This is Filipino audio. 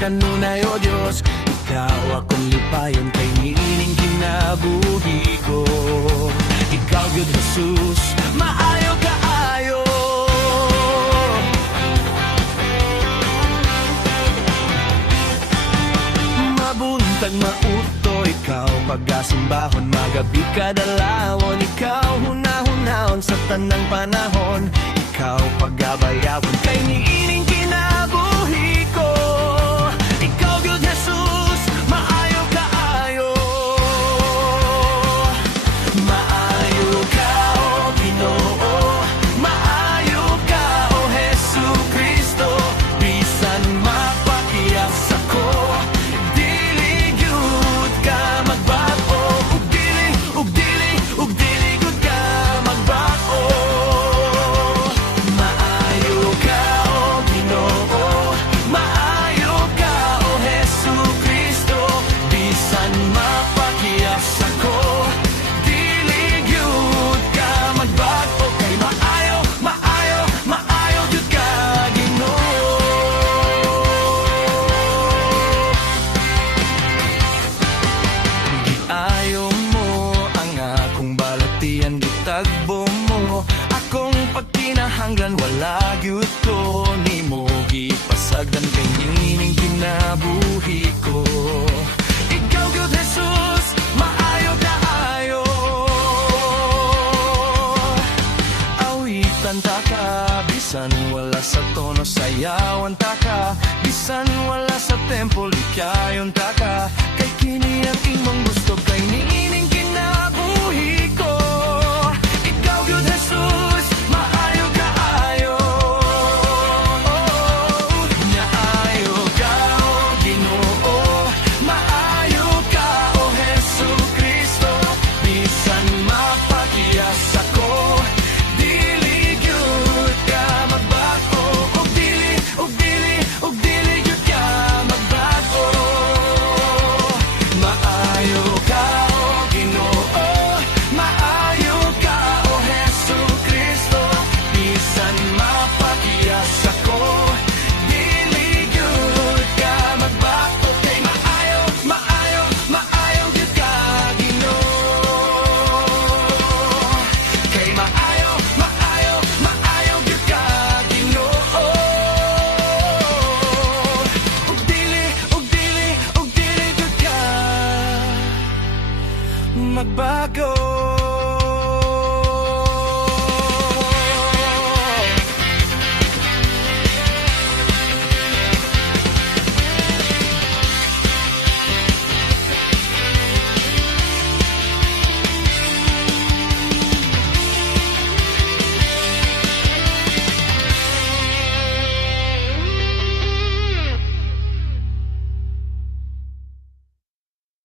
kanunay, O Diyos. Ikaw akong lipayon, kay niining kinabuhi ko. Ikaw, Gud Jesus, maayo kaayo. Mabuntag mauto, ikaw pagasimbahon, magabi kadalawon. Ikaw hunahunahon sa tanang panahon, ikaw pagabayawon, kay niining kinabuhi ko. Ikaw, Gud Jesus, maayo kaayo. Maayo ka, O Ginoo, maayo ka, O Jesucristo. Bisan mapakiyas ako, dili gyud ka magbago. Ug dili gyud ka magbago. Maayo ka, O Ginoo, maayo ka, O Jesucristo. Bisan mapakiyas ako, dili gyud ka magbago. Kay maayo, maayo, maayo gyud ka, Ginoo. Giayo mo ang akong balatian, gitagbo mo akong pagkinahanglan. Wala gyud ko nimo gipasagdan, kay nining kinabuhi ko. Ikaw, Gud Jesus, maayo kaayo. Awitan ta ka, bisan wala sa tono, sayawan ta ka. Bisan wala sa tempo, likayon ta ka. Kay kini ang imong gusto, kay niining kinabuhi ko. Ikaw, Gud Jesus, maayo kaayo. Maayo ka, O Ginoo, maayo ka, O Jesucristo. Bisan mapakiyas ako, dili gyud ka magbago. Ug dili gyud ka magbago. Maayo ka, O Ginoo, maayo ka, O Jesucristo. Bisan mapakiyas ako, dili gyud ka magbago. Kay maayo, maayo, maayo gyud ka, Ginoo. Kay maayo, maayo, maayo gyud ka, Ginoo. Ug dili gyud ka magbago.